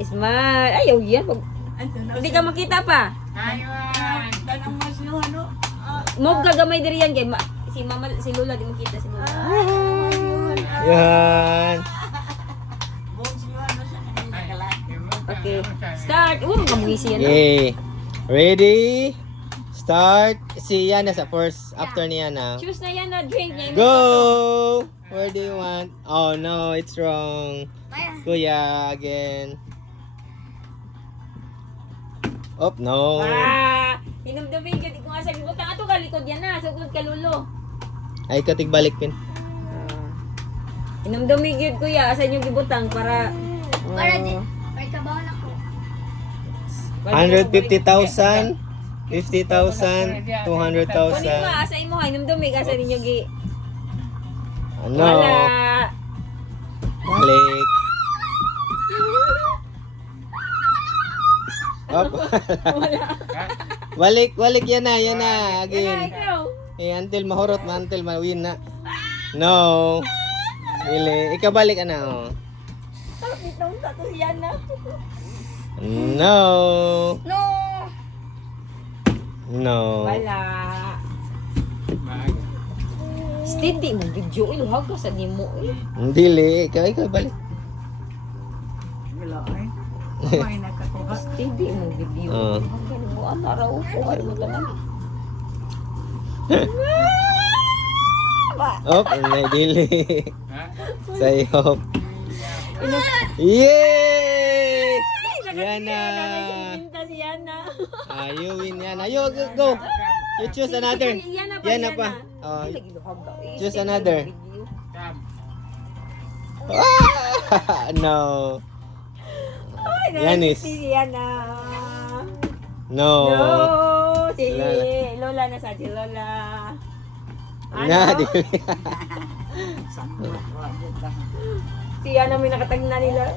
Smile. Ayaw yan. Hindi ka makita pa. Ayun. Tanong mas no, ano? Move ka gamay diri yan kay si mama si Lola di makita si Lola. Yan. Bones no, ano sa nakalat. Okay. Start. Mga mungisi yan. Okay. Ready? Start. Si Yana sa first after ni Yana. Choose na yan na drink niya. Go! Where do you want? Oh no, it's wrong. Kuya, again. Oh, no. Hinumdumin ka. Di ko nga sabi, butang ato ka, likod yan na. Sugod ka, Lulo. Ay, katig balik pin. Hinumdumin yun, kuya. Asan yung gibutang para... Para din. Para kabahan ako. 150,000, 50,000, 200,000. Kunin mo, asain mo. Hinumdumin, asan ninyo gi... Ano? Wala. Balik. Up. Balik yan na, Yan na, again. ikaw. Eh, until mahurot, until mawin na. No. Really, ikabalik na, oh. Tapos itong tato yan na. No. No! No. Wala. Steady mo, video. Iluhag ka sa nimo. Dili, ikaw balik. Wala ay. Kumain na kakuha. Steady mo, video. Oo. Hanggang mo, ataraw ko. Ay, mo lang. Op, na dili. Sayo. Yay! Yana. Pinta si Yana. You win Yana. You go. You choose another. Yana pa. Oh, Ay, nagiluhag ka. choose Steady mo, another. video. No. Ay, Yanis. Si Yana. No. No. Si Lola. Lola na sa si Lola. Na, Ano? dili. Samot wa jud ka. Si Yana may nakatagna nila.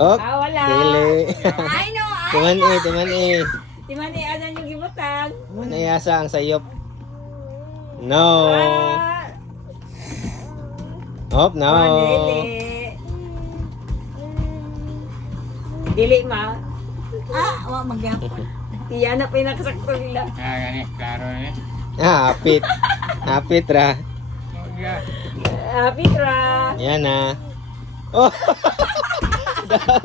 Op. Wala. Dili. I know! Tuman eh. Si Mani, asan yung gibutang? Manayasa ang sayop. No. Op, no. Dili. Dili, ma. Wa magyapon. Si Yana pa yung nakasakto nila. Klaro eh. Hapit. Hapit ra. Pitra. Yan na. Oh. Daw.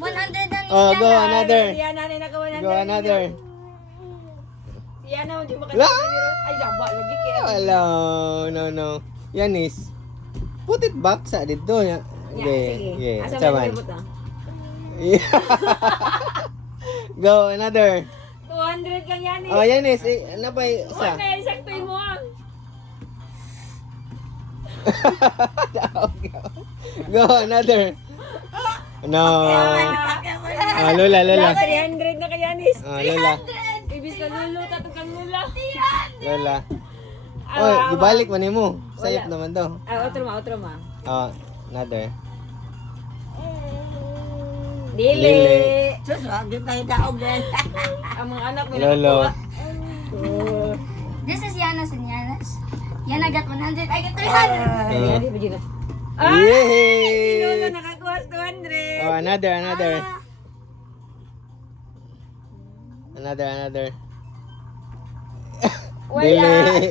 100 ang Oh, go another. Si Yana na nakawanan. Go another. Si Yana, hindi La! makasakto. Ay, saba. Lagi kaya. Hello. No. Yanis. Put it back sa dito. Yeah, sige. Okay. Asa mo Saman. yung gibutang? Go another. 200 kang Yanis. Oh, Yanis. Ano pa isa? Wala, saktoy mo ah. Go another. No. Lola. 300 na kay Yanis. Lola. Ibis ka lulo, tatong kang lula. Lola. Oh, ibalik man mo. Sayop Wala. naman to. Outro ma. Oh, another. Dili. Sus, wa jud tayo daog din. Ang mga anak may Lolo. nakakuha. This is Yana's and Yana's. Yana got 100. I got 300. Ay, hindi ba dyan? Ah! Si Lolo Yay! nakakuha sa 200. Oh, another. Another. Wala. Dili.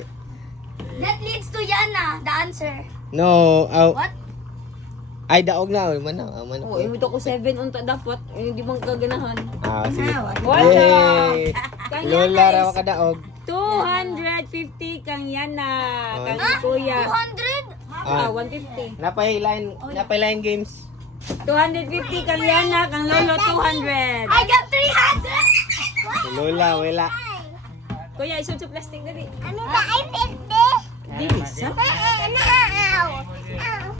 That leads to Yana, the answer. No. Oh. What? Ay, daog na. Oy, manaw. Oh, imito ko 7 unta dapat. Hindi bang kaganahan. Sige. Wala. Yay! Kang Lola Yana raw is ka daog. 250 kang Yana. Kang Kuya. 200? 150. Napay-line games. 250 kang Yana, kang Lolo 200. I got 300! Si Lola, wala. Kuya, isod sa plastic dali. Ano ka? I 50! Dili sa. Ano?